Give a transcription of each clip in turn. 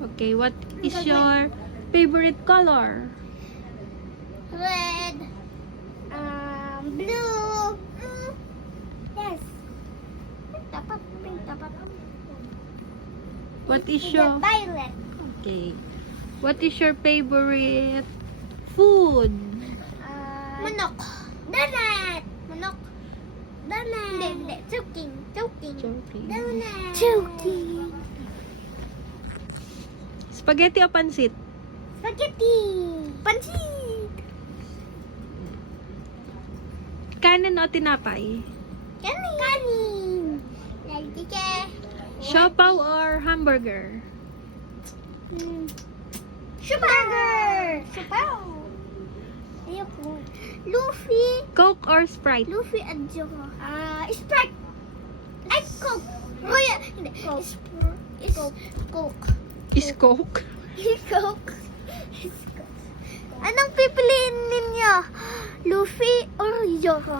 Okay, what is your favorite color? Red. Blue. Yes. Dapat pink, dapat. What is The your violet. Okay. What is your favorite food? Manok. Donut. Manok. Donut. Hindi. Choking. Joking. Donut. Choking. Spaghetti o pansit? Spaghetti. Pansit. Kanin o tinapay? Kanin. Kanin. Lalike. Siopaw or hamburger? Burger. Sipaw. Ayoko. Luffy. Coke or Sprite? Luffy at Joko. Sprite. Ay, Coke. Kuya, hindi. Coke. Coke. Is Coke? Coke. Anong pipiliin ninyo? Luffy or Joko?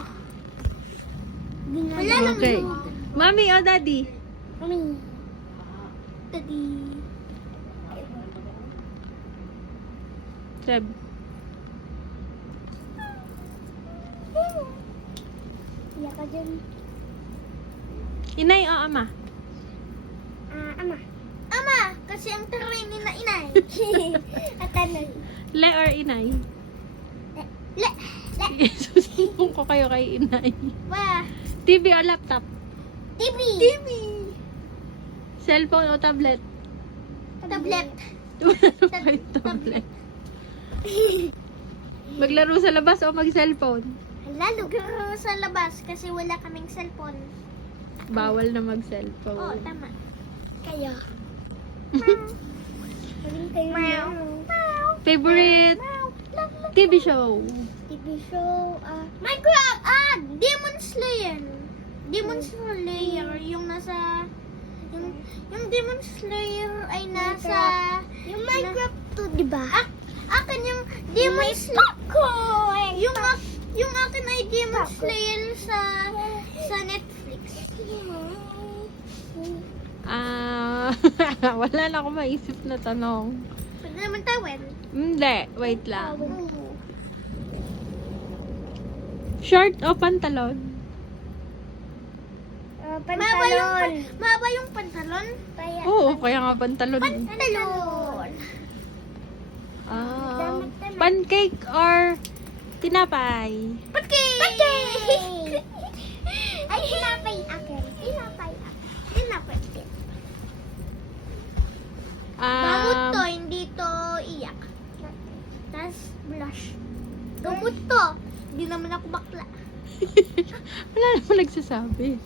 Wala lang Okay. Joko. Mommy o daddy? Mami. Daddy. Seb. Iyak ka dyan. Inay o ama? Ama. Ama! Kasi ang taray ni na inay. At ano? Le or inay? Le. Susumbong ko kayo kay inay. Wa. TV o laptop? TV. Cellphone o tablet? Tablet. Tablet. Tablet. Maglaro sa labas o mag-cellphone? Lalo sa labas kasi wala kaming cellphone. Bawal na Oo, mag-cellphone. tama. Kaya. Favorite TV show? TV show, Minecraft! Demon Slayer. Demon Slayer, yung nasa... Yung Demon Slayer ay nasa... Yung Minecraft to, di ba? Akin yung Demon Slayer. Yung akin ay Demon Slayer sa Netflix. Wala na akong maisip na tanong. Pwede naman tawin. Hindi, wait lang. Short o pantalon? Pantalon. Maba yung pantalon? Oo, kaya nga pantalon. Pantalon. Pancake or tinapay? Pancake! Ay, tinapay akin. Tinapay. Gamot to, hindi to iyak. Tapos blush. Gamot to. Hindi naman ako bakla. Wala naman nagsasabi.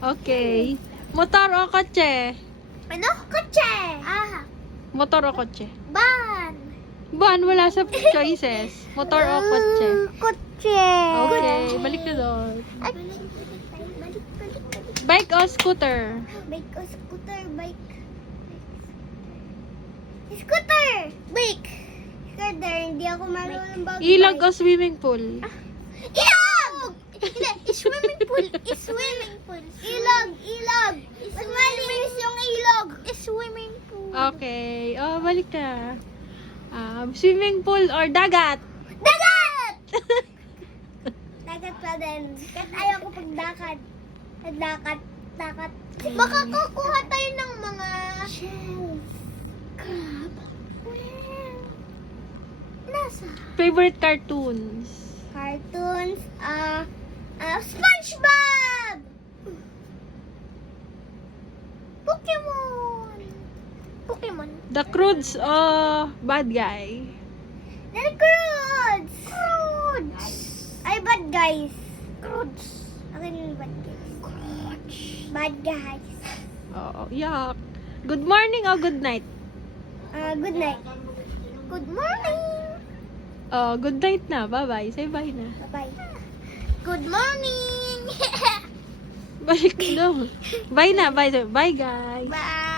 Okay. Motor o kotse? Ano? Kotse! Motor o kotse? Ban! Ban, wala sa choices. Motor o kotse? Kotse! Okay, balik na doon. Balik. Bike o scooter? Bike o scooter, bike. Scooter! Bike! Scooter, hindi ako marunong mag-bike. Ilog o swimming pool? Ilog! Hindi, swimming pool. Swimming pool. Ilog. Mas malinis yung ilog. Swimming pool. Okay. Oh, balik na. Swimming pool or dagat? Dagat! Dagat pa din. Kasi ayaw ko pagdakat. Dakat. Makakakuha tayo ng mga shells. Crab. Nasa? Favorite cartoons? Cartoons, SpongeBob! Pokemon. The Croods o bad guy? The Croods! Ay, bad guys. Croods. Akin yung bad guys. Bad guys. Oo, yuck. Good morning o good night? Good night. Good morning. Oh, good night na. Bye-bye. Say bye na. Bye-bye. Good morning. Balik na. Bye na. Bye, guys. Bye.